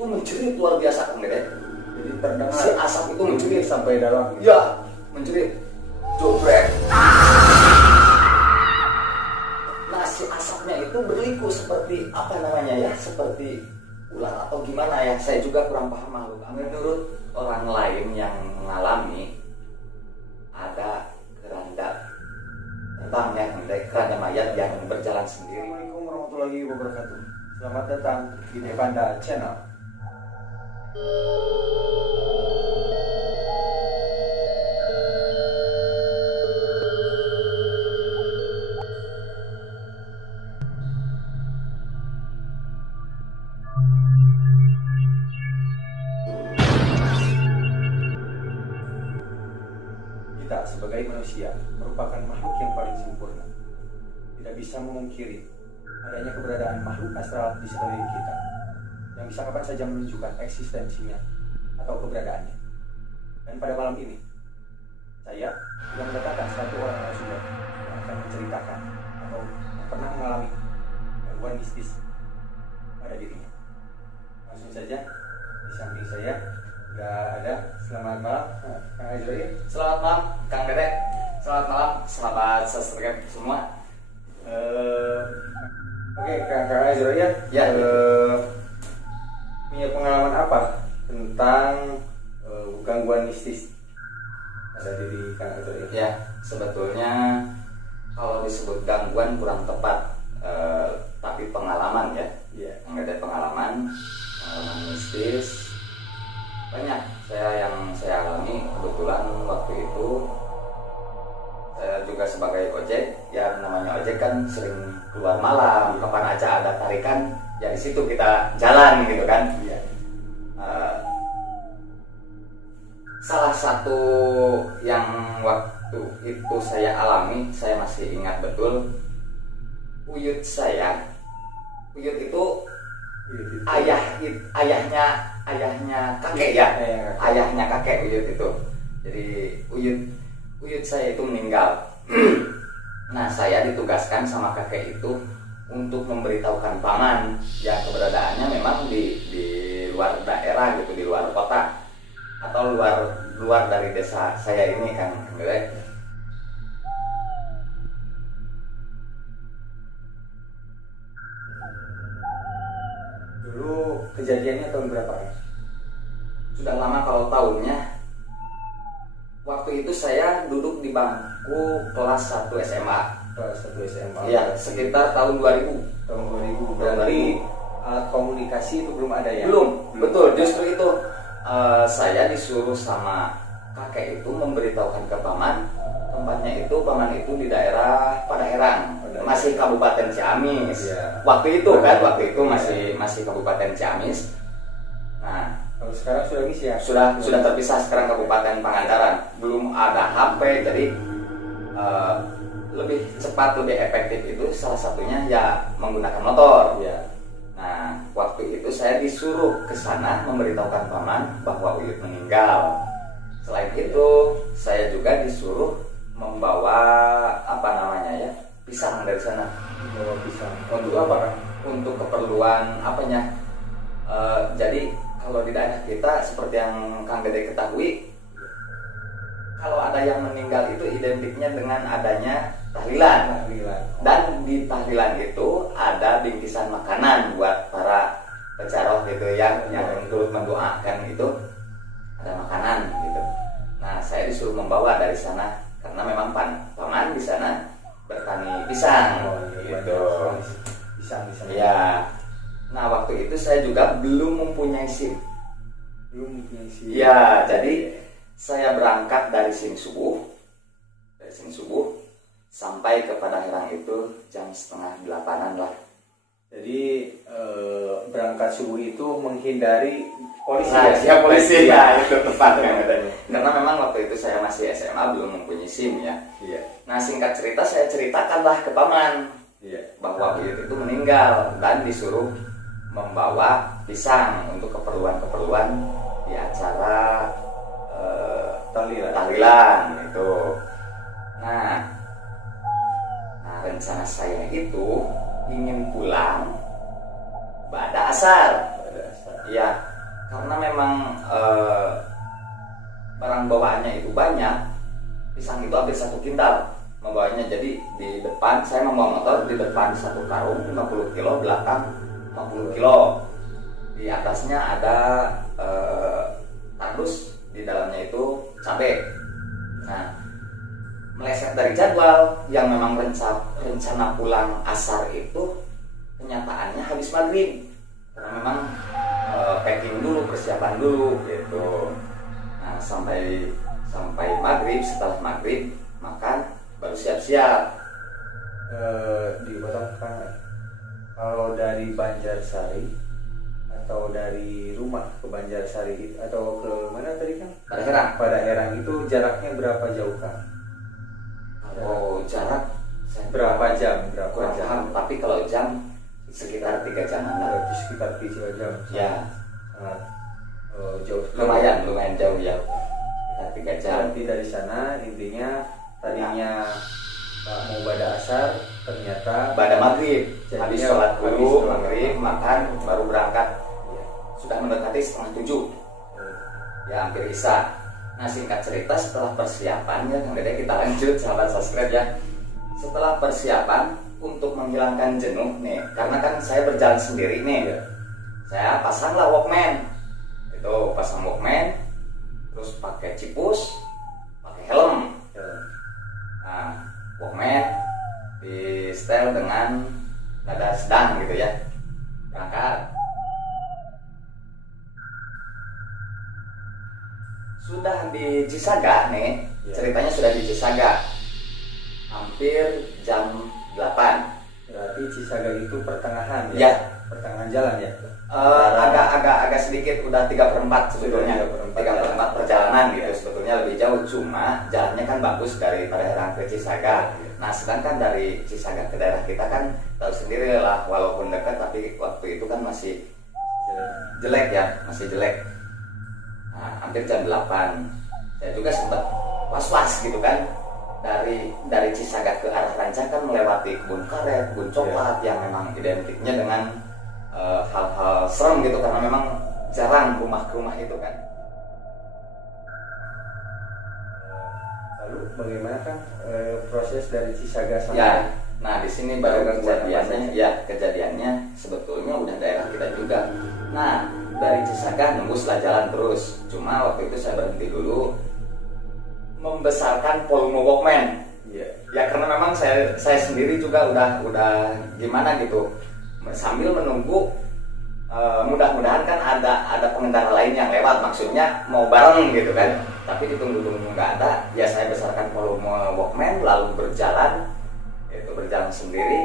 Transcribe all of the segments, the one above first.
itu menjerit luar biasa Kang Dede. Jadi terdengar Si asap itu menjerit sampai dalam. ya, menjerit jobret. Nah si asapnya itu berliku seperti apa namanya ya, seperti ular atau gimana ya, saya juga kurang paham makhluk. Menurut orang lain yang mengalami, ada keranda terbang ya, keranda mayat yang berjalan sendiri. Assalamualaikum warahmatullahi wabarakatuh. Selamat datang di Devanda Channel. Kita sebagai manusia merupakan makhluk yang paling sempurna. Tidak bisa memungkiri adanya keberadaan makhluk astral di sekeliling kita yang bisa kapan saja menunjukkan eksistensinya atau keberadaannya. Dan pada malam ini, saya sudah mendatangkan satu orang narasumber yang akan menceritakan atau yang pernah mengalami gangguan mistis pada dirinya. Langsung saja, di samping saya sudah ada. Selamat malam, Kang Azrail. Selamat malam Kang Dede. Selamat malam sahabat subscribe semua. Oke, Kang Azrail Ya. Punya pengalaman apa tentang gangguan mistis pada diri Kang Azrail? Ya, sebetulnya kalau disebut gangguan kurang tepat, tapi pengalaman ya. Iya. Nggak ada pengalaman mistis banyak yang saya alami. Kebetulan waktu itu saya juga sebagai ojek, ya namanya ojek kan sering keluar malam, kapan aja ada tarikan, ya di situ kita jalan gitu kan. Iya. Salah satu yang waktu itu saya alami, saya masih ingat betul, uyut saya. Uyut itu ayahnya kakek ya, ayahnya kakek Uyut itu. Jadi Uyut saya itu meninggal. Nah saya ditugaskan sama kakek itu untuk memberitahukan paman yang keberadaannya memang di luar daerah gitu, di luar kota atau luar dari desa saya ini kan. Dulu kejadiannya tahun berapa ya? Sudah lama kalau tahunnya. Waktu itu saya duduk di bangku kelas 1 SMA. Kelas 1 SMA. Iya, sekitar tahun 2000. Tahun 2000. Berarti alat komunikasi itu belum ada ya? Belum. Betul, justru itu saya disuruh sama kakek itu memberitahukan ke paman. Tempatnya itu, paman itu di daerah Padaherang, masih Kabupaten Ciamis. Ya. Waktu itu kan, waktu itu masih Kabupaten Ciamis. Nah, kalau sekarang sudah bisa ya? sudah terpisah sekarang Kabupaten Pangandaran. Belum ada HP, jadi lebih cepat, lebih efektif itu salah satunya ya menggunakan motor. Ya. Nah, waktu itu saya disuruh ke sana memberitahukan paman bahwa Uyut meninggal. Selain itu, saya juga disuruh membawa pisang dari sana. Membawa pisang. Untuk apa kan? Untuk keperluan apanya? Jadi kalau di daerah kita seperti yang Kang Dede ketahui, kalau ada yang meninggal itu identiknya dengan adanya tahlilan. Dan di tahlilan itu ada bingkisan makanan buat para pecaroh gitu yang turut mendoakan itu, ada makanan gitu. Nah saya disuruh membawa dari sana karena memang paman di sana bertani pisang. Gitu. Pisang. Ya. Nah waktu itu saya juga belum mempunyai SIM. Ya, jadi saya berangkat dari sini subuh sampai ke Padaherang itu jam 7:30 lah. Jadi berangkat subuh itu menghindari polisi. Polisi ya, itu tepatnya. Karena memang waktu itu saya masih SMA, belum mempunyai SIM ya. Iya. Nah singkat cerita saya ceritakanlah ke paman bahwa Uyut itu meninggal dan disuruh membawa pisang untuk keperluan di acara tahlilan itu. Nah rencana saya itu ingin pulang pada asar. Ya, karena memang barang bawaannya itu banyak, pisang itu hampir 1 kintal membawanya. Jadi di depan saya membawa motor, di depan 1 karung 50 kilo, belakang 50 kilo. Di atasnya ada kardus, di dalamnya itu cabai. Nah, meleset dari jadwal yang memang rencana pulang asar itu kenyataannya habis maghrib, karena memang packing dulu, persiapan dulu gitu. Nah, sampai maghrib, setelah maghrib makan baru siap-siap. Dipotong Kang, kalau dari Banjarsari atau dari rumah ke Banjarsari atau ke mana tadi kan? Pada Herang itu jaraknya berapa jauh Kang? Oh, jarak berapa jam? kurang paham, tapi kalau jam sekitar 3 jaman lah. Berarti sekitar 3 jam. Ya, Sangat jauh. lumayan jauh ya. Sekitar 3 jam. Nanti dari sana intinya tadinya Pak mau pada asar, ternyata Pada maghrib, Jadinya habis sholat habis dulu, sholat. maghrib, makan, baru berangkat. ya, Sudah mendekati 6:30, ya hampir isya. Nah, singkat cerita, setelah persiapan ya Kang Dede, kita lanjut sahabat subscribe ya. Setelah persiapan untuk menghilangkan jenuh nih, karena kan saya berjalan sendiri nih, saya pasanglah Walkman. Itu pasang Walkman, terus pakai cipus, pakai helm. Nah, Walkman di setel dengan nada sedang gitu ya. Berangkat. Sudah di Cisaga nih, ceritanya sudah di Cisaga. Hampir jam 8. Berarti Cisaga itu pertengahan Ya. Pertengahan jalan ya. Agak sedikit, udah 3/4 sebetulnya. 3/4 perjalanan gitu, sebetulnya lebih jauh, cuma jalannya kan bagus daripada Herang ke Cisaga. Nah, sedangkan dari Cisaga ke daerah kita kan tahu sendiri lah, walaupun dekat tapi waktu itu kan masih jelek ya, masih jelek. Nah, hampir jam 8. Saya juga sempat was-was gitu kan. Dari Cisaga ke arah Ranca kan melewati kebun karet, kebun coklat yang memang identiknya dengan hal-hal serem gitu, karena memang jarang rumah ke rumah itu kan. Lalu bagaimana kan proses dari Cisaga sampai Ya, nah di sini baru kejadiannya sebetulnya udah daerah kita juga. Nah, dari Cisaga nembuslah jalan terus. Cuma waktu itu saya berhenti dulu membesarkan volume Walkman. Ya karena memang saya sendiri juga udah gimana gitu, sambil menunggu mudah-mudahan kan ada pengendara lain yang lewat, maksudnya mau bareng gitu kan. Tapi ditunggu-tunggu nggak ada, ya saya besarkan volume Walkman lalu berjalan sendiri.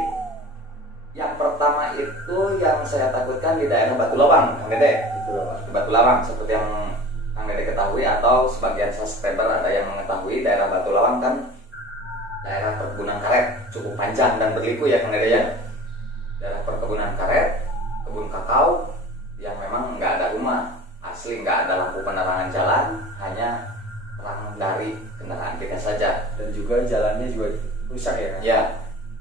Yang pertama itu yang saya takutkan di daerah Batu Lawang, Kang Dede. Batu Lawang, seperti yang Kang Dede ketahui atau sebagian subscriber ada yang mengetahui, daerah Batu Lawang kan daerah perkebunan karet, cukup panjang dan berliku ya Kang Dede ya. Daerah perkebunan karet, kebun kakao yang memang nggak ada rumah, asli nggak ada lampu penerangan jalan, hanya terang dari kendaraan kita saja. Dan juga jalannya juga rusak ya kan? Ya,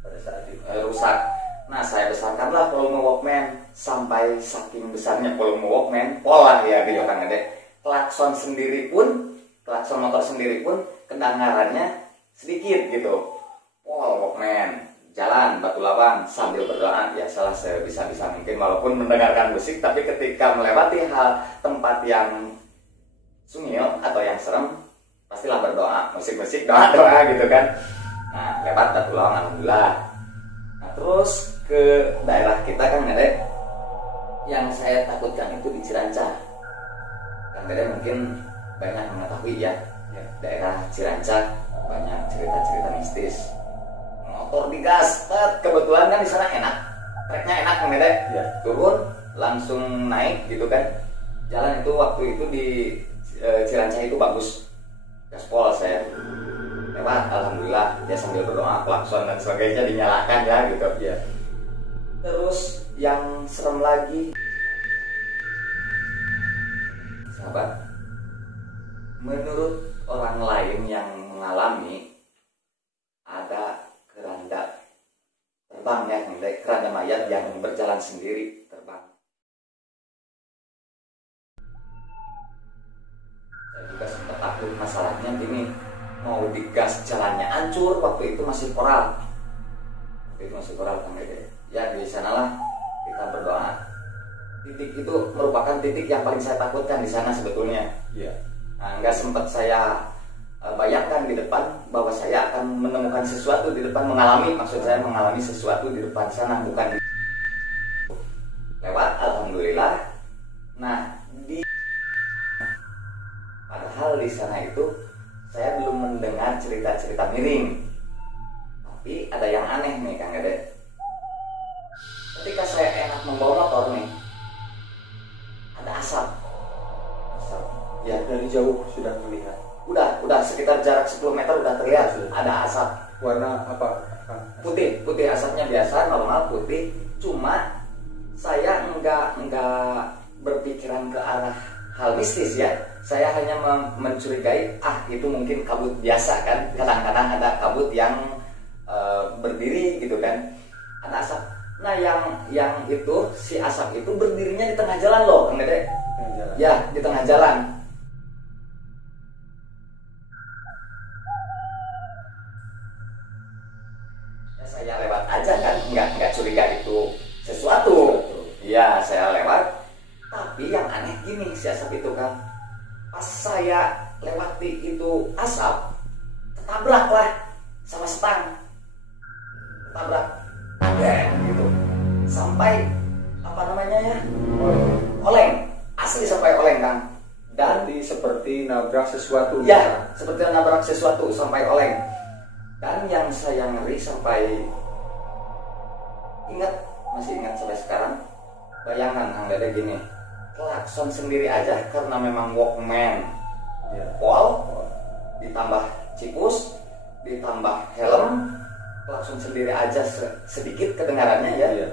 Pada saat itu rusak. Nah, saya besarkanlah volume Walkman sampai saking besarnya volume Walkman, pola ya gitu Kang Dede. Klakson motor sendiri pun kedengarannya sedikit gitu. Walkman, jalan Batu Lawang sambil berdoa, ya salah saya bisa mungkin walaupun mendengarkan musik, tapi ketika melewati tempat yang sungil atau yang serem, pastilah berdoa, musik doa gitu kan. Nah, lewat Batu Lawang alhamdulillah. Nah, terus ke daerah kita kan Dede, yang saya takutkan itu di Ciranca. Kang Dede mungkin banyak mengetahui ya, daerah Ciranca banyak cerita-cerita mistis. Motor digas, kebetulan kan di sana enak, treknya enak Kang Dede. Turun langsung naik gitu kan. Jalan itu waktu itu di Ciranca itu bagus, gaspol saya lewat alhamdulillah, ya sambil berdoa, klakson dan sebagainya dinyalakan ya gitu ya. Terus yang serem lagi sahabat, menurut orang lain yang mengalami, ada keranda terbang ya, keranda mayat yang berjalan sendiri terbang. digas jalannya hancur. Waktu itu masih koral. Waktu itu masih koral Kang Dede. Ya di sanalah kita berdoa. Titik itu merupakan titik yang paling saya takutkan di sana sebetulnya. Iya. Nah, nggak sempat saya bayangkan di depan bahwa saya akan menemukan sesuatu di depan, maksud saya mengalami sesuatu di depan sana, bukan di lewat. Alhamdulillah. Nah, padahal di sana itu saya belum mendengar cerita-cerita miring, tapi ada yang aneh nih Kang Dede. Ketika saya enak membawa motor nih, ada asap. Ya, dari jauh sudah terlihat. Udah sekitar jarak 10 meter udah terlihat ada asap. Warna apa? Putih asapnya biasa, normal putih. Cuma saya enggak berpikiran ke arah hal mistis ya. Saya hanya mencurigai, itu mungkin kabut biasa kan. Kadang-kadang ada kabut yang berdiri gitu kan. Ada asap. Nah yang itu, si asap itu berdirinya di tengah jalan loh Kang Dede. Ya, di tengah jalan. Saya lewat aja kan, nggak curiga itu sesuatu. Ya saya lewat, tapi yang aneh gini si asap itu kan, pas saya lewati itu asap, ketabrak lah sama stang, ketabrak, gitu, sampai apa namanya ya, oleng, asli sampai oleng Kang. Dan seperti nabrak sesuatu. Ya, seperti nabrak sesuatu sampai oleng. Dan yang saya ngeri sampai masih ingat sampai sekarang. Bayangkan Kang Dede gini, klakson sendiri aja karena memang Walkman, pol, ditambah cipus, ditambah helm, klakson sendiri aja sedikit kedengarannya ya.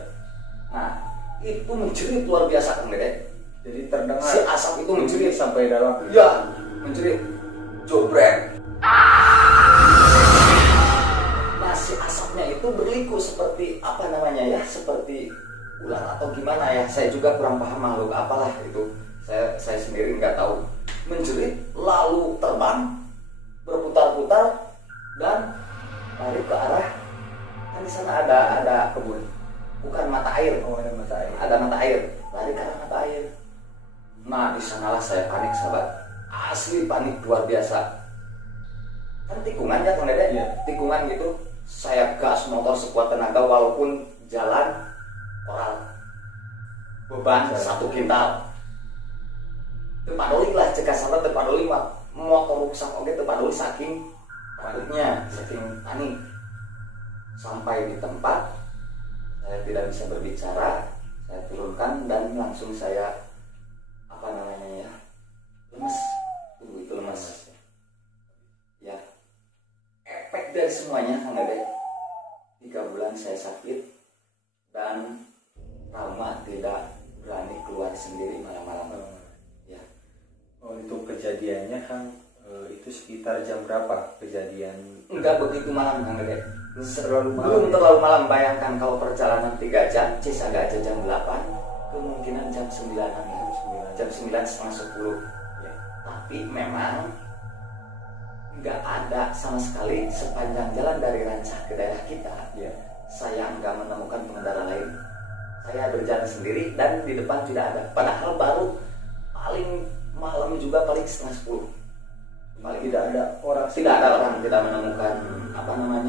Nah itu menjerit luar biasa Kang Dede. Jadi terdengar si asap itu menjerit sampai dalam. Ya, menjerit jobrek. Nah si asapnya itu berliku seperti apa namanya ya, seperti ular atau gimana ya, saya juga kurang paham makhluk apalah itu, saya sendiri nggak tahu. Menjerit lalu terbang berputar-putar dan lari ke arah, kan di sana ada kebun, bukan mata air. Oh, ada mata air. Lari ke arah mata air. Nah di sanalah saya panik sahabat, asli panik luar biasa. Kan tikungan ya Kang Dede, tikungan gitu. Saya gas motor sekuat tenaga walaupun jalan koral, beban 1 kintal. Tepadoli lah cekak sana, tepadoli motor rusak oke, tepadoli saking paniknya, saking panik. Sampai di tempat saya tidak bisa berbicara, saya turunkan dan langsung saya lemes, tubuh itu lemes. Ya, efek dari semuanya Kang Dede, 3 bulan saya sakit dan trauma, tidak berani keluar sendiri malam-malam. Ya. Oh, untuk kejadiannya Kang, itu sekitar jam berapa kejadian? Enggak begitu malam Kang Dede. Belum terlalu malam. Bayangkan kalau perjalanan 3 jam, Cisaga aja jam 8, kemungkinan jam 9-an ya. Jam 9 setengah 10 ya. Tapi memang nggak ada sama sekali sepanjang jalan dari Rancah ke daerah kita ya. Saya nggak menemukan pengendara lain. Saya berjalan sendiri dan di depan tidak ada. Padahal baru paling malam juga paling setengah 10. Paling tidak ada orang, tidak menemukan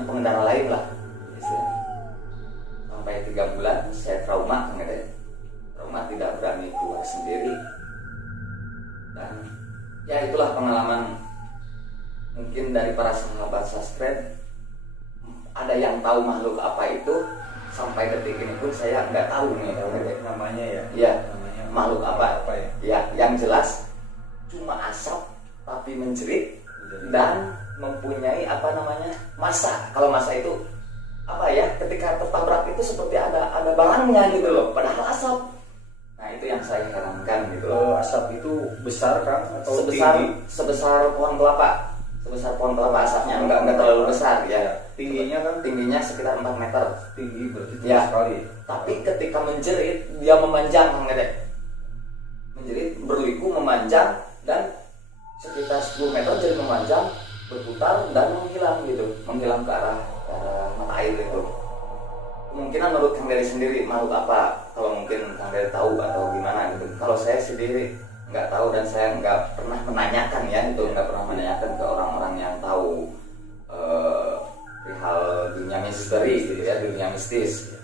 pengendara lain lah. Sampai 3 bulan saya trauma, trauma tidak berani keluar sendiri. Dan ya itulah pengalaman mungkin dari para sahabat subscribe. Ada yang tahu makhluk apa itu, sampai detik ini pun saya nggak tahu nih namanya ya. Ya, namanya makhluk apa ya? Ya, yang jelas cuma asap tapi menjerit dan mempunyai massa. Kalau massa itu ketika tertabrak itu seperti ada barangnya gitu loh, padahal asap. Nah itu yang saya herankan gitu loh. Asap itu besar Kang atau sebesar pohon kelapa. Sebesar pohon kelapa asapnya, enggak terlalu besar ya. Tingginya sekitar 4 meter. Tinggi berarti ya. Sekali. Tapi ketika menjerit dia memanjang Kang Dede. Menjerit berliku memanjang dan sekitar 10 meter jadi memanjang, berputar dan menghilang gitu, menghilang ke arah mata air itu. Kemungkinan menurut Kang Dede sendiri makhluk apa? Kalau mungkin Kang Dede tahu atau gimana gitu. Kalau saya sendiri nggak tahu dan saya nggak pernah menanyakan ya itu, nggak pernah menanyakan ke orang-orang yang tahu hal dunia misteri gitu ya, dunia mistis.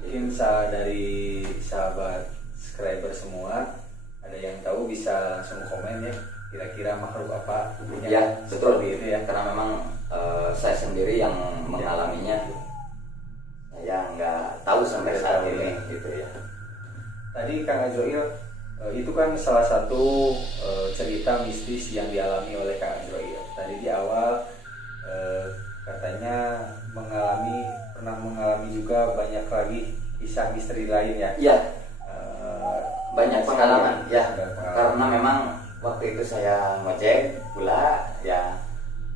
Mungkin dari sahabat subscriber semua ada yang tahu bisa langsung komen ya, kira-kira makhluk apa ya, betul itu ya, karena memang saya sendiri yang mengalaminya, saya nggak tahu sampai saat ini gitu ya. Tadi Kang Azroil itu kan salah satu cerita mistis yang dialami oleh Kang Azroil. Tadi di awal katanya pernah mengalami juga banyak lagi kisah misteri lain ya. Iya. Banyak pengalaman ya. Karena memang waktu itu saya ngojek pula ya,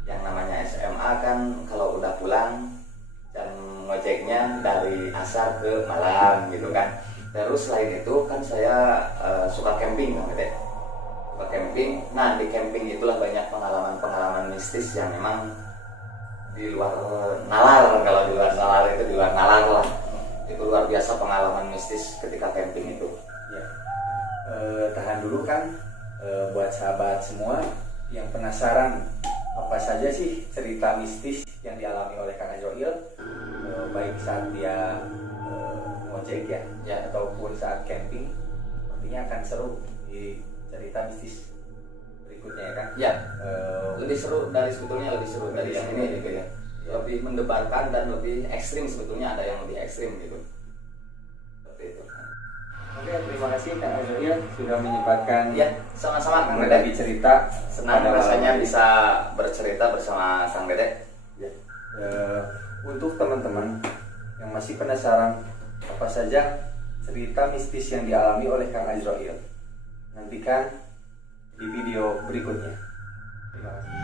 yang namanya SMA kan kalau udah pulang jam ngojeknya dari asar ke malam gitu kan. Terus selain itu kan saya suka camping kan, suka camping. Nah di camping itulah banyak pengalaman mistis yang memang di luar nalar. Kalau di luar nalar itu di luar nalar lah. Itu luar biasa pengalaman mistis ketika camping itu. Ya. Tahan dulu kan, buat sahabat semua yang penasaran apa saja sih cerita mistis yang dialami oleh Kang Azroil, baik saat dia ngojek ya, ataupun saat camping. Sepertinya akan seru di cerita mistis berikutnya ya kan. Ya, lebih seru dari yang ini gitu ya. Lebih mendebarkan dan lebih ekstrim, sebetulnya ada yang lebih ekstrim gitu. Seperti itu. Oke, terima kasih Kang Azroil sudah menyempatkan ya, sama-sama Kang berbagi Dede. cerita. Senang rasanya bisa bercerita bersama Kang Dede. Ya. Untuk teman-teman yang masih penasaran apa saja cerita mistis yang dialami oleh Kang Azroil, nantikan di video berikutnya. Terima kasih.